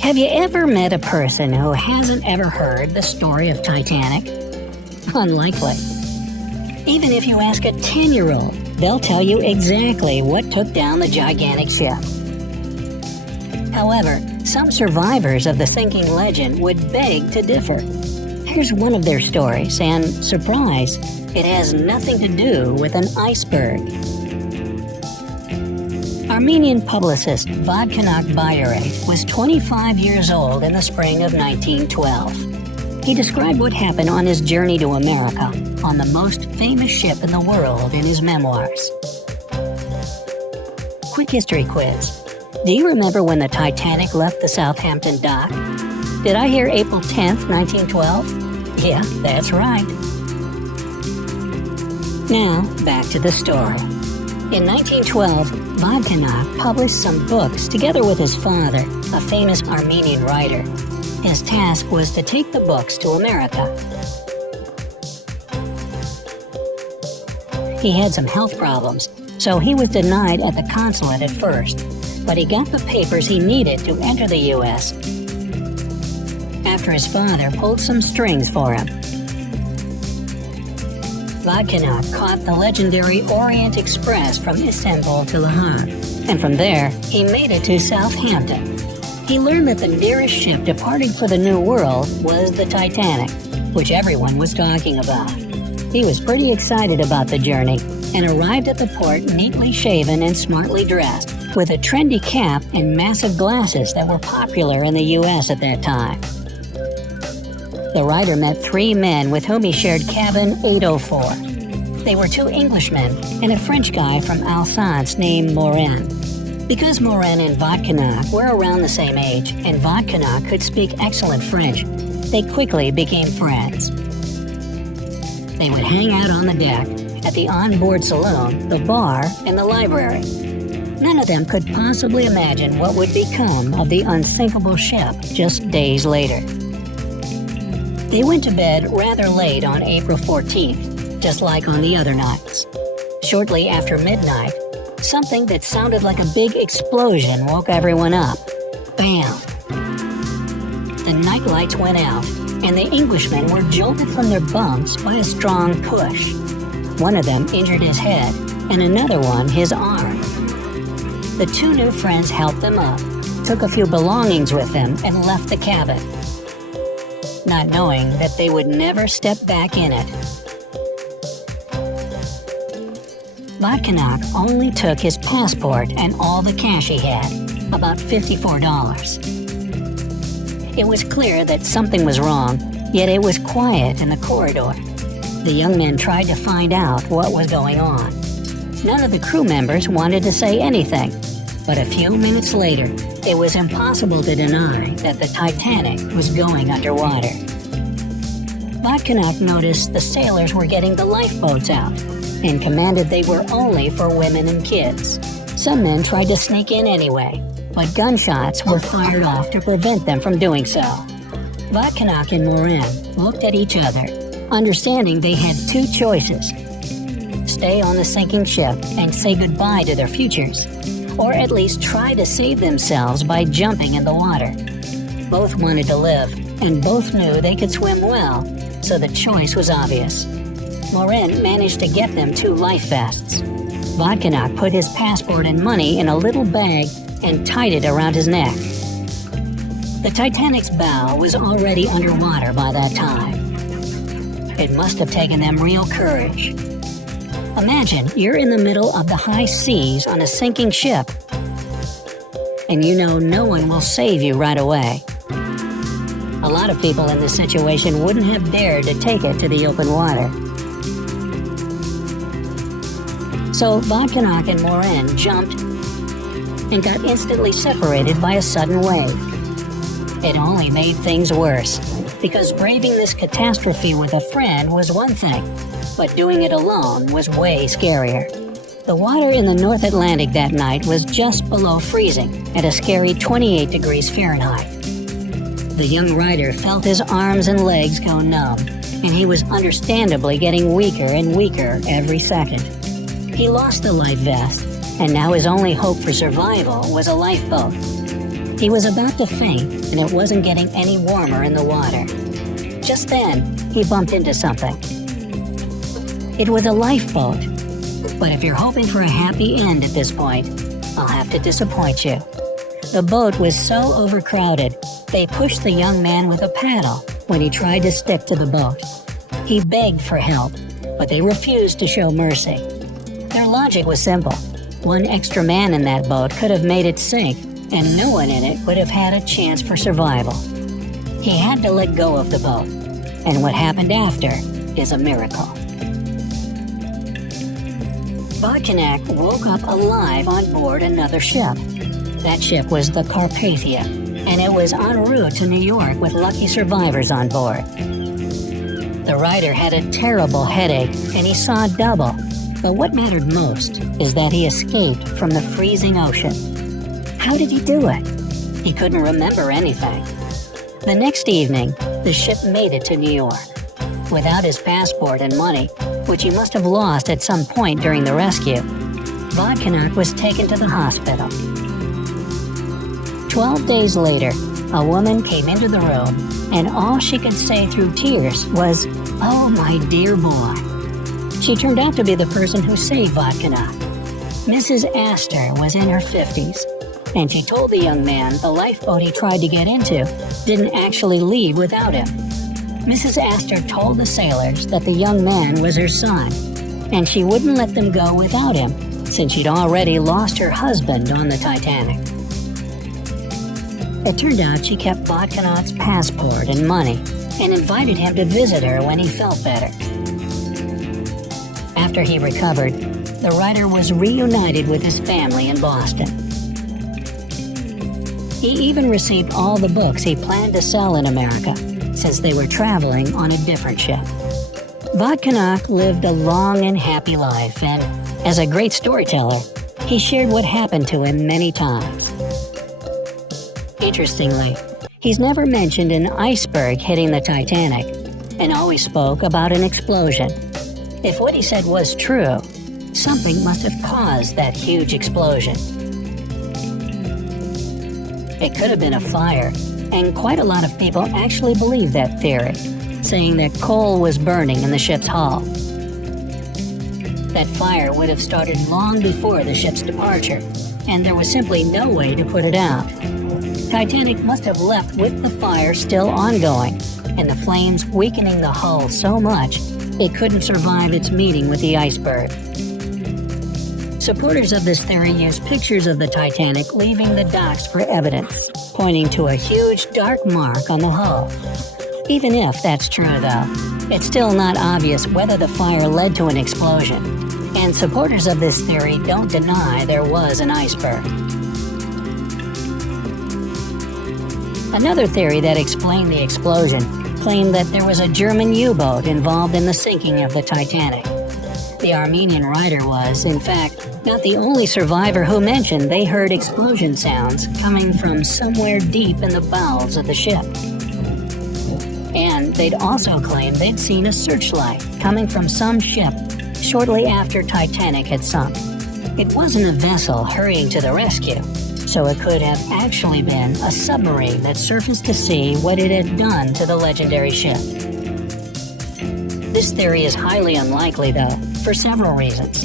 Have you ever met a person who hasn't ever heard the story of Titanic? Unlikely. Even if you ask a 10-year-old, they'll tell you exactly what took down the gigantic ship. However, some survivors of the sinking legend would beg to differ. Here's one of their stories, and surprise, it has nothing to do with an iceberg. Armenian publicist Vodkanak Bayare was 25 years old in the spring of 1912. He described what happened on his journey to America on the most famous ship in the world in his memoirs. Quick history quiz. Do you remember when the Titanic left the Southampton dock? Did I hear April 10th, 1912? Yeah, that's right. Now, back to the story. In 1912, Vodkanak published some books together with his father, a famous Armenian writer. His task was to take the books to America. He had some health problems, so he was denied at the consulate at first, but he got the papers he needed to enter the U.S. after his father pulled some strings for him. Vodkanak caught the legendary Orient Express from Istanbul to The Hague, and from there, he made it to Southampton. He learned that the nearest ship departing for the New World was the Titanic, which everyone was talking about. He was pretty excited about the journey, and arrived at the port neatly shaven and smartly dressed, with a trendy cap and massive glasses that were popular in the U.S. at that time. The writer met 3 men with whom he shared cabin 804. They were 2 Englishmen and a French guy from Alsace named Morin. Because Morin and Vodkanak were around the same age and Vodkanak could speak excellent French, they quickly became friends. They would hang out on the deck, at the onboard saloon, the bar, and the library. None of them could possibly imagine what would become of the unsinkable ship just days later. They went to bed rather late on April 14th, just like on the other nights. Shortly after midnight, something that sounded like a big explosion woke everyone up. Bam! The night lights went out, and the Englishmen were jolted from their bunks by a strong push. One of them injured his head, and another one his arm. The 2 new friends helped them up, took a few belongings with them, and left the cabin, not knowing that they would never step back in it. Vodkanak only took his passport and all the cash he had, about $54. It was clear that something was wrong, yet it was quiet in the corridor. The young men tried to find out what was going on. None of the crew members wanted to say anything, but a few minutes later, it was impossible to deny that the Titanic was going underwater. Vodkanak noticed the sailors were getting the lifeboats out and commanded they were only for women and kids. Some men tried to sneak in anyway, but gunshots were fired off to prevent them from doing so. Vodkanak and Morin looked at each other, understanding they had 2 choices: stay on the sinking ship and say goodbye to their futures, or at least try to save themselves by jumping in the water. Both wanted to live, and both knew they could swim well, so the choice was obvious. Morin managed to get them 2 life vests. Vodkanak put his passport and money in a little bag and tied it around his neck. The Titanic's bow was already underwater by that time. It must have taken them real courage. Imagine you're in the middle of the high seas on a sinking ship, and you know no one will save you right away. A lot of people in this situation wouldn't have dared to take it to the open water. So Vodkanak and Morin jumped and got instantly separated by a sudden wave. It only made things worse, because braving this catastrophe with a friend was one thing, but doing it alone was way scarier. The water in the North Atlantic that night was just below freezing, at a scary 28 degrees Fahrenheit. The young rider felt his arms and legs go numb, and he was understandably getting weaker and weaker every second. He lost the life vest, and now his only hope for survival was a lifeboat. He was about to faint, and it wasn't getting any warmer in the water. Just then, he bumped into something. It was a lifeboat. But if you're hoping for a happy end at this point, I'll have to disappoint you. The boat was so overcrowded, they pushed the young man with a paddle when he tried to stick to the boat. He begged for help, but they refused to show mercy. Their logic was simple. One extra man in that boat could have made it sink, and no one in it would have had a chance for survival. He had to let go of the boat, and what happened after is a miracle. Vodkanak woke up alive on board another ship. That ship was the Carpathia, and it was en route to New York with lucky survivors on board. The writer had a terrible headache, and he saw double. But what mattered most is that he escaped from the freezing ocean. How did he do it? He couldn't remember anything. The next evening, the ship made it to New York. Without his passport and money, which he must have lost at some point during the rescue, Vodkanak was taken to the hospital. 12 days later, a woman came into the room, and all she could say through tears was, "Oh, my dear boy." She turned out to be the person who saved Vodkanak. Mrs. Astor was in her 50s, and she told the young man the lifeboat he tried to get into didn't actually leave without him. Mrs. Astor told the sailors that the young man was her son, and she wouldn't let them go without him, since she'd already lost her husband on the Titanic. It turned out she kept Vodkanak's passport and money, and invited him to visit her when he felt better. After he recovered, the writer was reunited with his family in Boston. He even received all the books he planned to sell in America, since they were traveling on a different ship. Vodkanak lived a long and happy life, and as a great storyteller, he shared what happened to him many times. Interestingly, he's never mentioned an iceberg hitting the Titanic, and always spoke about an explosion. If what he said was true, something must have caused that huge explosion. It could have been a fire, and quite a lot of people actually believe that theory, saying that coal was burning in the ship's hull. That fire would have started long before the ship's departure, and there was simply no way to put it out. Titanic must have left with the fire still ongoing, and the flames weakening the hull so much it couldn't survive its meeting with the iceberg. Supporters of this theory use pictures of the Titanic leaving the docks for evidence, pointing to a huge dark mark on the hull. Even if that's true, though, it's still not obvious whether the fire led to an explosion, and supporters of this theory don't deny there was an iceberg. Another theory that explained the explosion claimed that there was a German U-boat involved in the sinking of the Titanic. The Armenian writer was, in fact, not the only survivor who mentioned they heard explosion sounds coming from somewhere deep in the bowels of the ship. And they'd also claimed they'd seen a searchlight coming from some ship shortly after Titanic had sunk. It wasn't a vessel hurrying to the rescue, so it could have actually been a submarine that surfaced to see what it had done to the legendary ship. This theory is highly unlikely, though, for several reasons.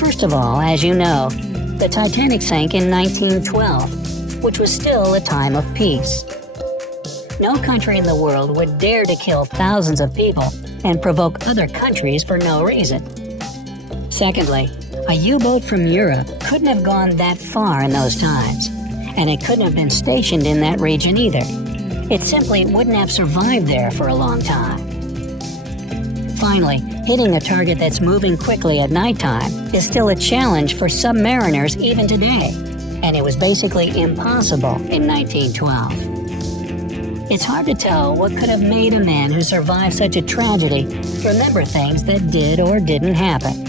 First of all, as you know, the Titanic sank in 1912, which was still a time of peace. No country in the world would dare to kill thousands of people and provoke other countries for no reason. Secondly, a U-boat from Europe couldn't have gone that far in those times, and it couldn't have been stationed in that region either. It simply wouldn't have survived there for a long time. Finally, hitting a target that's moving quickly at nighttime is still a challenge for submariners even today, and it was basically impossible in 1912. It's hard to tell what could have made a man who survived such a tragedy remember things that did or didn't happen.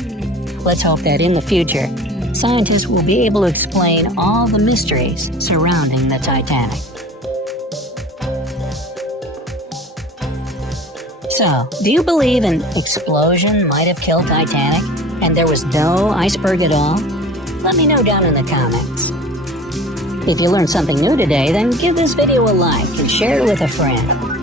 Let's hope that in the future, scientists will be able to explain all the mysteries surrounding the Titanic. So, do you believe an explosion might have killed Titanic and there was no iceberg at all? Let me know down in the comments. If you learned something new today, then give this video a like and share it with a friend.